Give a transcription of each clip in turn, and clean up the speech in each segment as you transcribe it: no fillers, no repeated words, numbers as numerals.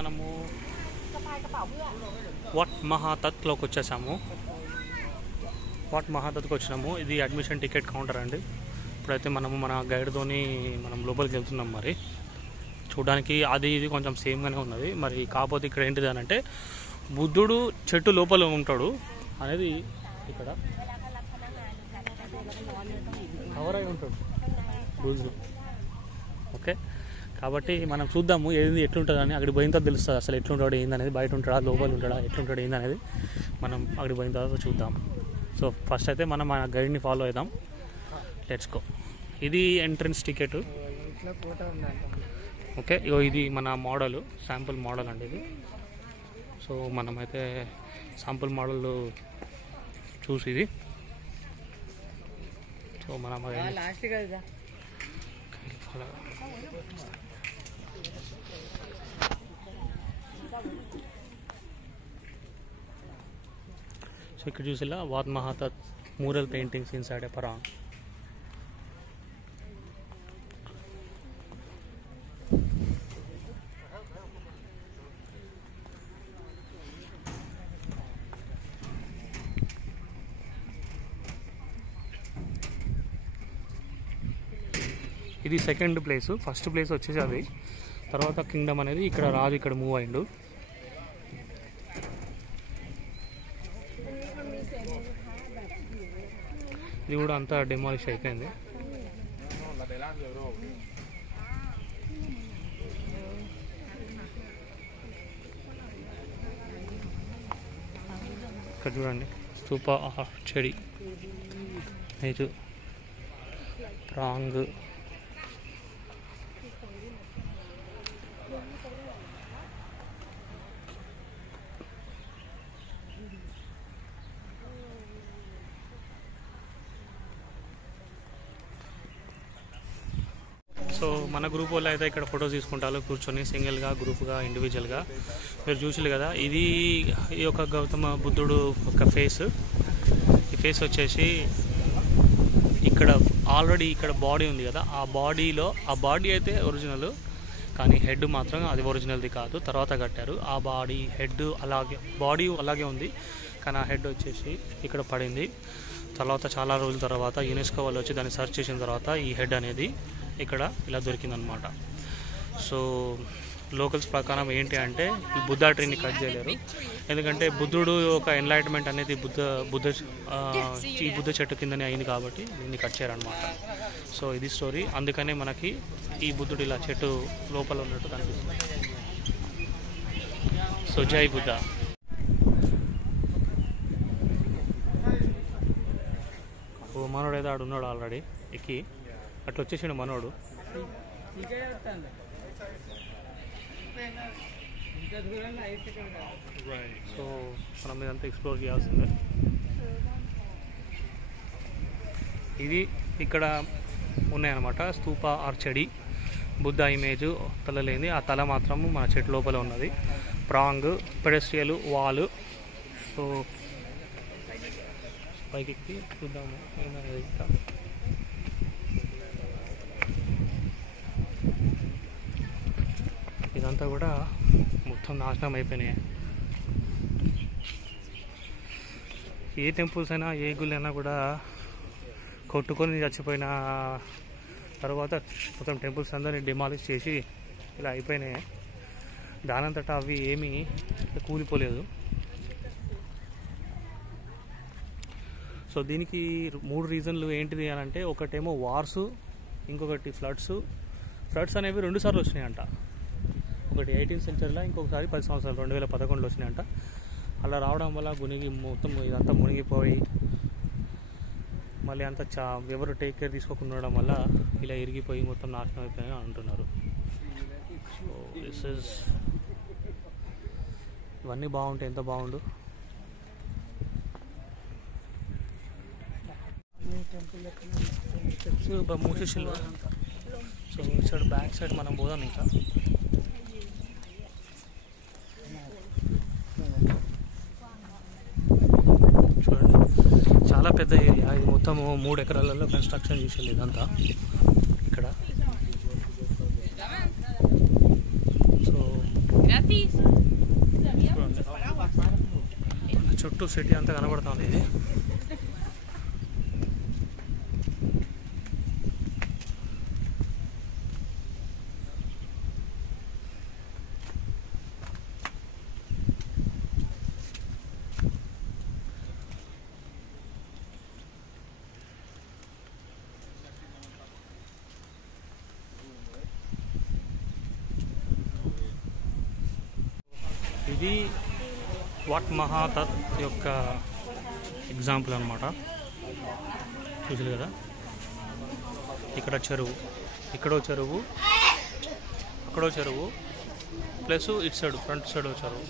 మనము వాట్ మహాతత్లోకి వచ్చేసాము. వాట్ మహాతత్కి వచ్చినాము. ఇది అడ్మిషన్ టికెట్ కౌంటర్ అండి. ఇప్పుడైతే మనము మన గైడ్తోని మనం లోపలికి వెళ్తున్నాం. మరి చూడడానికి అది ఇది కొంచెం సేమ్గానే ఉన్నది. మరి కాకపోతే ఇక్కడ ఏంటిది అని అంటే బుద్ధుడు చెట్టు లోపల ఉంటాడు అనేది ఇక్కడ కవర్ అయి ఉంటాడు బుద్ధుడు. ఓకే, కాబట్టి మనం చూద్దాము ఏది ఎట్లుంటుంది అని. అక్కడికి పోయిన తర్వాత తెలుస్తుంది అసలు ఎట్లుంటాడు ఏందనేది. బయట ఉంటాడా లోపల ఉంటాడా ఎట్లుంటాడు ఏందనేది మనం అక్కడికి పోయిన తర్వాత చూద్దాం. సో ఫస్ట్ అయితే మనం మన గైడ్ని ఫాలో అవుదాం. Let's go. ఇది ఎంట్రన్స్ టికెట్. ఓకే, ఇది మన మోడల్, శాంపుల్ మోడల్ అండి ఇది. సో మనమైతే శాంపుల్ మోడల్ చూసి ఇది సో మనం సో ఇక్కడ చూసిలా వాట్ మహాతత్ మ్యూరల్ పెయింటింగ్స్ ఇన్సైడ్ ఎ పరాంగ్. ఇది సెకండ్ ప్లేస్. ఫస్ట్ ప్లేస్ వచ్చేసి అది. తర్వాత కింగ్డమ్ అనేది ఇక్కడ రాజు ఇక్కడ మూవ్ అయిండు. ఇది కూడా అంతా డెమాలిష్ అయిపోయింది. ఇక్కడ చూడండి స్తూప చెడి ఇది ప్రాంగ్. సో మన గ్రూప్ వాళ్ళు అయితే ఇక్కడ ఫొటోస్ తీసుకుంటారు కూర్చొని, సింగిల్గా, గ్రూప్గా, ఇండివిజువల్గా. మీరు చూసిరు కదా, ఇది ఈ యొక్క గౌతమ బుద్ధుడు ఒక ఫేస్. ఈ ఫేస్ వచ్చేసి ఇక్కడ ఆల్రెడీ ఇక్కడ బాడీ ఉంది కదా, ఆ బాడీ అయితే ఒరిజినల్, కానీ హెడ్ మాత్రం అది ఒరిజినల్ది కాదు, తర్వాత కట్టారు. ఆ బాడీ అలాగే ఉంది, కానీ ఆ హెడ్ వచ్చేసి ఇక్కడ పడింది. తర్వాత చాలా రోజుల తర్వాత యునెస్కో వాళ్ళు వచ్చి దాన్ని సెర్చ్ చేసిన తర్వాత ఈ హెడ్ అనేది ఇక్కడ ఇలా దొరికిందనమాట. సో లోకల్స్ ప్రకారం ఏంటి అంటే ఈ బుద్ధ ట్రీని కట్ చేయలేరు, ఎందుకంటే బుద్ధుడు ఒక ఎన్లైట్మెంట్ అనేది ఈ బుద్ధ చెట్టు కిందనే అయింది కాబట్టి దీన్ని కట్ చేయరనమాట. సో ఇది స్టోరీ. అందుకనే మనకి ఈ బుద్ధుడు ఇలా చెట్టు లోపల ఉన్నట్టు కనిపిస్తుంది. సో జై బుద్ధ. ఓ మనోడు అయితే ఆడు ఉన్నాడు ఆల్రెడీ ఎక్కి, అట్లా వచ్చేసాడు మనోడు. సో మనం ఇదంతా ఎక్స్ప్లోర్ చేయాల్సిందే. ఇది ఇక్కడ ఉన్నాయన్నమాట స్తూప ఆర్చడి, బుద్ధ ఇమేజ్ తల లేని, ఆ తల మాత్రము మన చెట్టు లోపల ఉన్నది. ప్రాంగ్, పెడెస్ట్రియల్, వాల్. సో పైకి ఎక్కి చూద్దాము ఏమనేది. ఇంకా ఇదంతా కూడా మొత్తం నాశనం అయిపోయినాయి. ఏ టెంపుల్స్ అయినా ఏ గుళ్ళు అయినా కూడా కొట్టుకొని చచ్చిపోయిన తర్వాత మొత్తం టెంపుల్స్ అందరినీ డిమాలిష్ చేసి ఇలా అయిపోయినాయి. దానంతటా అవి ఏమీ కూలిపోలేదు. సో దీనికి 3 రీజన్లు ఏంటిది అని అంటే, ఒకటేమో వార్సు, ఇంకొకటి ఫ్లడ్స్ అనేవి 2 సార్లు వచ్చినాయంట. ఒకటి 18th సెంచరీలో, ఇంకొకసారి 10 సంవత్సరాలు 2011లో వచ్చినాయంట. అలా రావడం వల్ల మొత్తం ఇదంతా మునిగిపోయి మళ్ళీ అంతా ఎవరు టేక్ కేర్ తీసుకోకుండా ఉండడం వల్ల ఇలా ఇరిగిపోయి మొత్తం నాశనం అయిపోయాయని అంటున్నారు. సో ఇవన్నీ బాగుంటాయి, ఎంత బాగుండు. స్టెప్స్ మూసేసిల్లు. సో ఈ సైడ్ బ్యాక్ సైడ్ మనం పోదాం. ఇంకా చూడండి చాలా పెద్ద ఏరియా ఇది. మొత్తం 3 ఎకరాలలో కన్స్ట్రక్షన్ చేసేది ఇదంతా ఇక్కడ. సో చుట్టూ సిటీ అంతా కనబడుతుంది ఇది. ఇది వాట్ మహాతత్ యొక్క ఎగ్జాంపుల్ అనమాట. చూసారు కదా, ఇక్కడ చెరువు, ఇక్కడో చెరువు, అక్కడో చెరువు, ప్లస్ ఇటు సైడ్ ఫ్రంట్ సైడ్ చెరువు.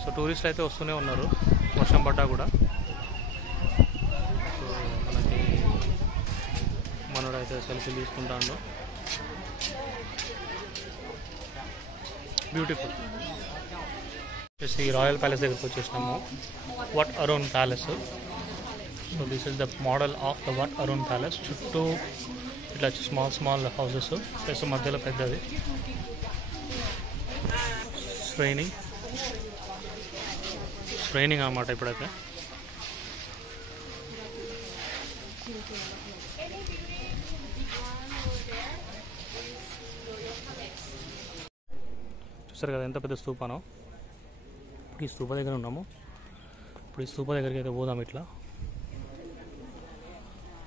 సో టూరిస్టులు అయితే వస్తూనే ఉన్నారు వర్షం పడ్డా కూడా. సో మనకి మనోడైతే సెల్ఫీ తీసుకుంటాడు. బ్యూటిఫుల్. ఈ రాయల్ ప్యాలెస్ దగ్గరికి వచ్చేసినాము, Wat Arun palace. So this is the model of the Wat Arun palace. చుట్టూ ఇట్లా స్మాల్ స్మాల్ హౌసెస్, ప్లస్ మధ్యలో పెద్దది. ట్రైనింగ్ అన్నమాట ఇప్పుడైతే. చూసారు కదా ఎంత పెద్ద స్తూపానో. ఇప్పుడు ఈ స్తూప దగ్గర ఉన్నాము. ఇప్పుడు ఈ స్తూప దగ్గరికి అయితే పోదాం. ఇట్లా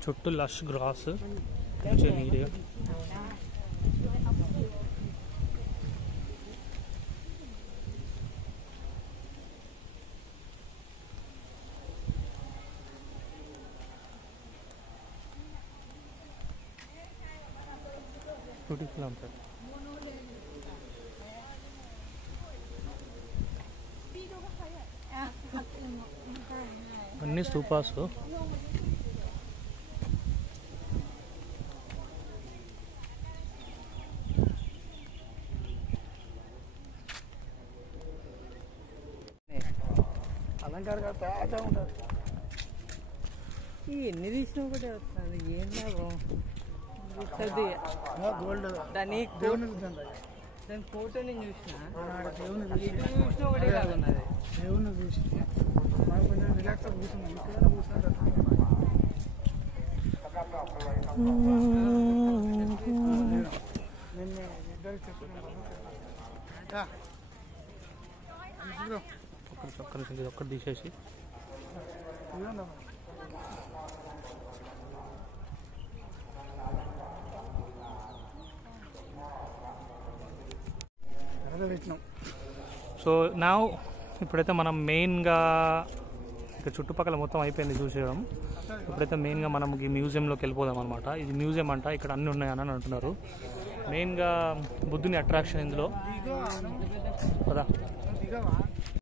చుట్టూ లష్ గ్రాస్, మంచిగా నీట్గా. బ్యూటిఫుల్ ఉంటుంది. అన్ని స్తూపాస్. అలంకారంగా పేద ఉంటుంది. ఎన్ని తీసినా ఒకటి వస్తుంది. ఏం లాభం? గోల్డ్ దాని ఫోటో నేను చూసిన, చూసిన ఒకటే కాదున్నది. దేవుని చూసి మాకు కొంచెం రిలాక్స్ కూర్చున్నాం. ఇక్కడ కూర్చుంటారు. నేను ఇద్దరికి చెప్తున్నాను. ఒక్కటి తీసేసి సో నా ఇప్పుడైతే మనం మెయిన్గా ఇక చుట్టుపక్కల మొత్తం అయిపోయింది చూసేయడం. ఇప్పుడైతే మెయిన్గా మనం ఈ మ్యూజియంలోకి వెళ్ళిపోదాం అనమాట. ఇది మ్యూజియం అంట, ఇక్కడ అన్నీ ఉన్నాయని అంటున్నారు. మెయిన్గా బుద్ధుని అట్రాక్షన్ ఇందులో కదా.